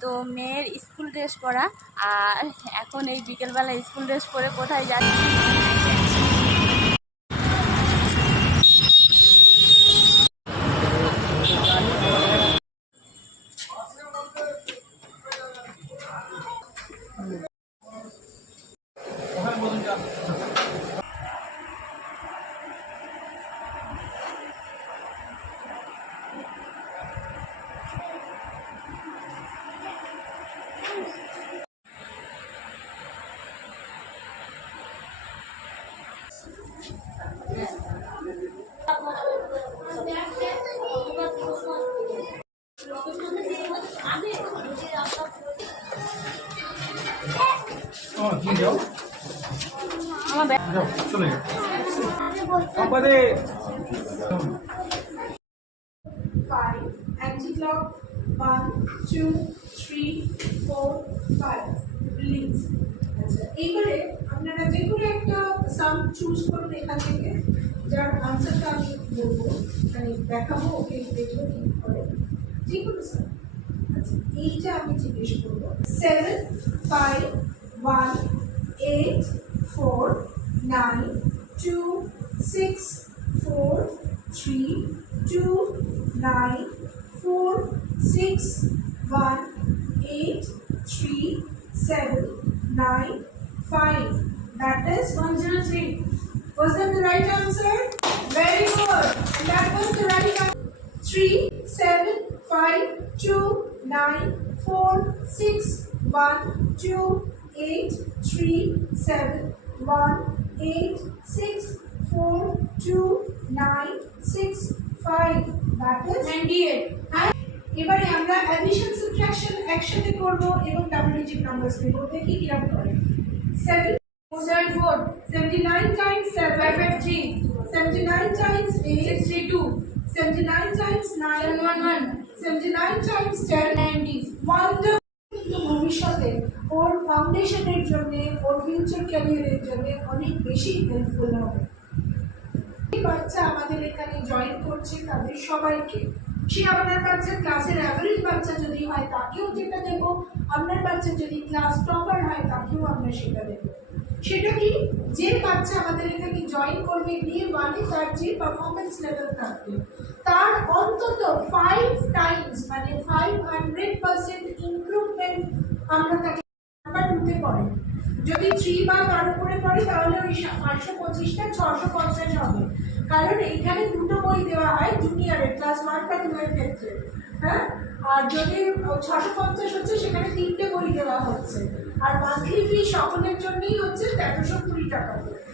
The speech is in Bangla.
তো মেয়ের স্কুল ড্রেস পরা আর এখন এই বিকেলবেলা স্কুল ড্রেস পরে কোথায় যাচ্ছি? কোচিং যাও যাও চলে যাও আমাদের five. Anti-clock. One, two, three, four, এইবারে আপনারা যে কোনো একটা সাম চুজ করুন এখান থেকে যার আনসারটা আমি বলব মানে দেখাবো ওকে দেখব কি করে যে কোনো সাম আচ্ছা এইটা আমি জিজ্ঞেস করব seven five 1, 8, 4, 9, 2, 6, 4, 3, 2, 9, 4, 6, 1, 8, 3, 7, 9, 5. That is 103. Was that the right answer? Very good. And that was the right answer. 3, 7, 5, 2, 9, 4, 6, 1, 2, eight three seven one eight six four two nine six five that is ninety eight এবারে আমরা অ্যাডিশন সাবট্রাকশন একসাথে করব এবং ডাবল ডিজিট নাম্বারস নেব। দেখি কিরম করে। Seven seven four seventy nine times seven five five three seventy nine times eight three two seventy nine times nine one one seventy nine times ten ninety one ভবিষ্যতে ওর ফাউন্ডেশনের জন্য, ওর ফিউচার ক্যারিয়ারের জন্য অনেক বেশি হেল্পফুল হবে। বাচ্চা আমাদের এখানে জয়েন করছে তাদের সবাইকে। সে আপনার বাচ্চার ক্লাসের অ্যাভারেজ বাচ্চা যদি হয়, তাকেও যেটা দেব। আপনার বাচ্চা যদি ক্লাস টপার হয়, তাকেও আমরা সেটা দেব। সেটা কি? যে বাচ্চা আমাদের এখানে জয়েন করবে বিয়ে ওয়ানে তার যে পারফরমেন্স লেভেল থাকবে, তার অন্তত ফাইভ টাইমস মানে ফাইভ হান্ড্রেড পার্সেন্ট ইমপ্রুভমেন্ট আমরা তাকে নাম্বার টুতে পড়ে যদি থ্রি বা তার উপরে পড়ে, তাহলে ওই পাঁচশো পঁচিশটা ছশো পঞ্চাশ হবে। কারণ এখানে দুটো বই দেওয়া হয় জুনিয়রের ক্লাস ওয়ান বা এর ক্ষেত্রে। হ্যাঁ? আর যদি ছশো পঞ্চাশ হচ্ছে, সেখানে তিনটে বই দেওয়া হচ্ছে। আর মান্থলি ফি সকলের জন্যই হচ্ছে তেরোশো কুড়ি টাকা করে।